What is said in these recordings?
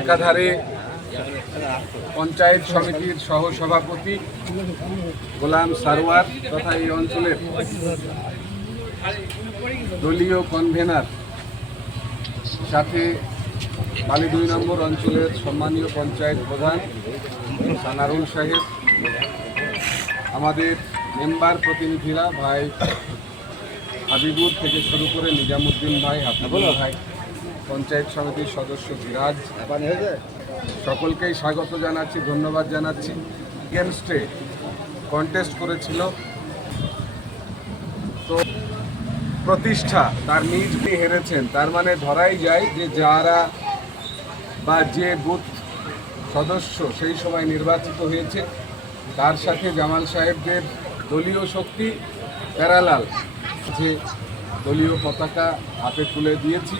একাধারে পঞ্চায়েত সমিতির সহসভাপতি গোলাম সারোয়ার তথা এই অঞ্চলের দলীয় কনভেনার সাথে বালি দুই নম্বর অঞ্চলের সম্মানীয় পঞ্চায়েত প্রধান সানারুল সাহেব, আমাদের মেম্বার প্রতিনিধিরা, ভাই হাবিবুর থেকে শুরু করে নিজামুদ্দিন ভাই, হাফিজুল ভাই। পঞ্চায়েত সমিতির সদস্য বিরাজ সকলকেই স্বাগত জানাচ্ছি, ধন্যবাদ জানাচ্ছি। গেমসটে কন্টেস্ট করেছিল। তো প্রতিষ্ঠা তার নিজ হেরেছেন, তার মানে ধরাই যায় যে যারা বা যে বুথ সদস্য সেই সময় নির্বাচিত হয়েছে, তার সাথে জামাল সাহেবদের দলীয় শক্তি প্যারালাল, যে দলীয় পতাকা হাতে তুলে দিয়েছি।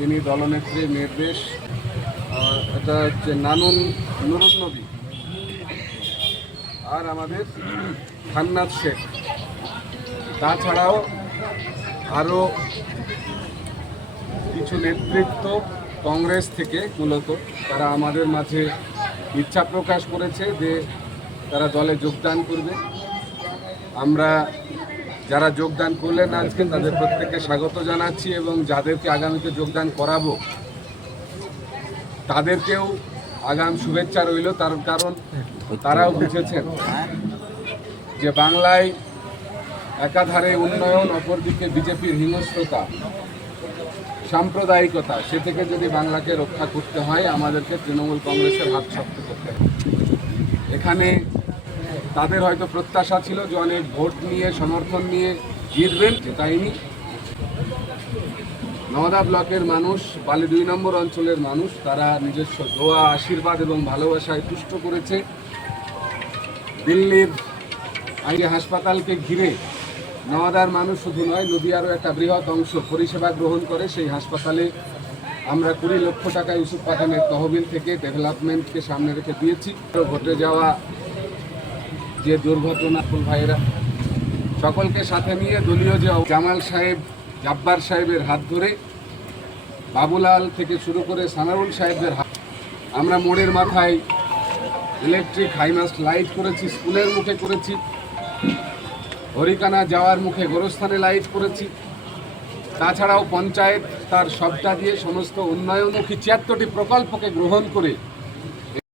তিনি দলনেত্রীর নির্দেশ এটা হচ্ছে নানুন, নুরুন নবী। আর আমাদের খান্নাত শেখ। তাছাড়াও আরও কিছু নেতৃত্ব কংগ্রেস থেকে মূলত, তারা আমাদের মাঝে ইচ্ছা প্রকাশ করেছে যে তারা দলে যোগদান করবে। আমরা যারা যোগদান করলেন আজকে তাদের প্রত্যেককে স্বাগত জানাচ্ছি এবং যাদেরকে আগামীতে যোগদান করাবো, তাদেরকেও আগাম শুভেচ্ছা রইল। তার কারণ তারাও বুঝেছেন যে বাংলায় একাধারে উন্নয়ন, অপরদিকে বিজেপির হিংস্রতা, সাম্প্রদায়িকতা, সে থেকে যদি বাংলাকে রক্ষা করতে হয়, আমাদেরকে তৃণমূল কংগ্রেসের হাত শক্ত করতে হবে। এখানে তাদের হয়তো প্রত্যাশা ছিল যে অনেক ভোট নিয়ে, সমর্থন নিয়ে জিতবেন জেতায়নি নওদা ব্লকের মানুষ, বালি দুই নম্বর অঞ্চলের মানুষ, তারা নিজস্ব দোয়া, আশীর্বাদ এবং ভালোবাসায় তুষ্ট করেছে। দিল্লির আইডি হাসপাতালকে ঘিরে নওয়াদার মানুষ শুধু নয় নদীয়ারও একটা বৃহৎ অংশ পরিষেবা গ্রহণ করে। সেই হাসপাতালে আমরা কুড়ি লক্ষ টাকা ইউসুফ পাঠানের তহবিল থেকে ডেভেলপমেন্টকে সামনে রেখে দিয়েছি। ঘটে যাওয়া যে দুর্ঘটনা ফুল ভাইয়েরা, সকলকে সাথে নিয়ে দলীয় যে জামাল সাহেব, জাব্বার সাহেবের হাত ধরে বাবুলাল থেকে শুরু করে সানারুল সাহেবদের হাত আমরা মোড়ের মাথায় ইলেকট্রিক হাইমাস্ট লাইট করেছি, স্কুলের মুখে করেছি, হরিকানা যাওয়ার মুখে গোরস্থানে লাইট করেছি। তাছাড়াও পঞ্চায়েত তার সবটা দিয়ে সমস্ত উন্নয়নমুখী ছিয়াত্তরটি প্রকল্পকে গ্রহণ করে